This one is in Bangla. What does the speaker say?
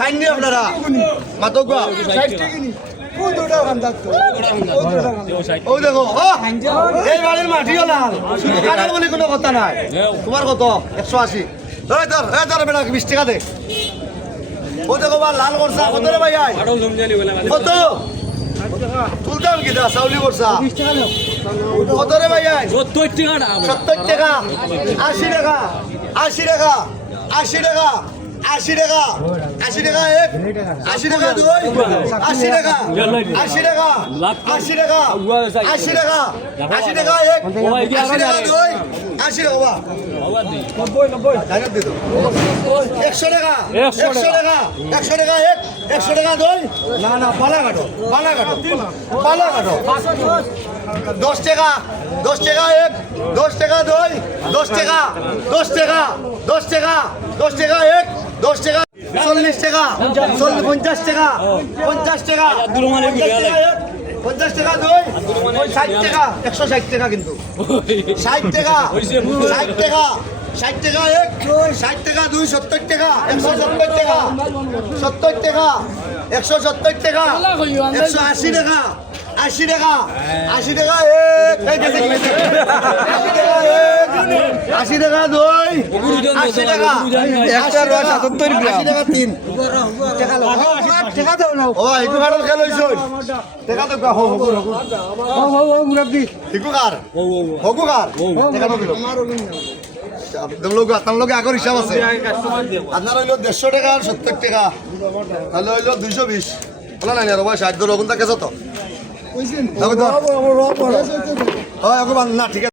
খাইনি আপনারা মাতক ও দেখো এই বাড়ির মাটিও লাল শুধু কাটার বলে কোনো কথা নাই তোমার কত 180 ধর বেটা 20 টাকা দে ও দেখো বা লাল করছা কত রে ভাই কত তুলতাম কি দা চাউলি করছা কত রে ভাই 70 টাকা 80 টাকা 80 টাকা 80 টাকা 80 টাকা 80 টাকা এক 80 টাকা দুই 80 টাকা 80 টাকা 80 টাকা 80 টাকা 80 টাকা এক 80 টাকা দুই 80 টাকা বাবা 90 দে তো 100 টাকা 100 টাকা 100 টাকা এক 100 টাকা দুই না পালা কাটো 10 টাকা 10 টাকা এক 10 টাকা দুই 10 টাকা 10 টাকা 10 টাকা 10 টাকা এক 10 টাকা 40 টাকা 50 টাকা 50 টাকা 50 টাকা দুই 60 টাকা 160 টাকা কিন্তু 60 টাকা 60 টাকা 60 টাকা এক 60 টাকা দুই 70 টাকা 170 টাকা 70 টাকা 170 টাকা 180 টাকা 80 টাকা 80 টাকা এক 80 টাকা এক 80 টাকা দুই 80 টাকা 80 টাকা তিন টাকা দাও না ও একটু ভালো খেল হইছ টাকা তো মুরব্বি হিকুকার হকুকার টাকা তো দিল আপনার লোক আগের হিসাব আছে আপনার হইল 150 টাকা 70 টাকা তাহলে হইল 220 বলা নাই আর ভাই 60 ধরো কোনটা কেছ তো না ঠিক আছে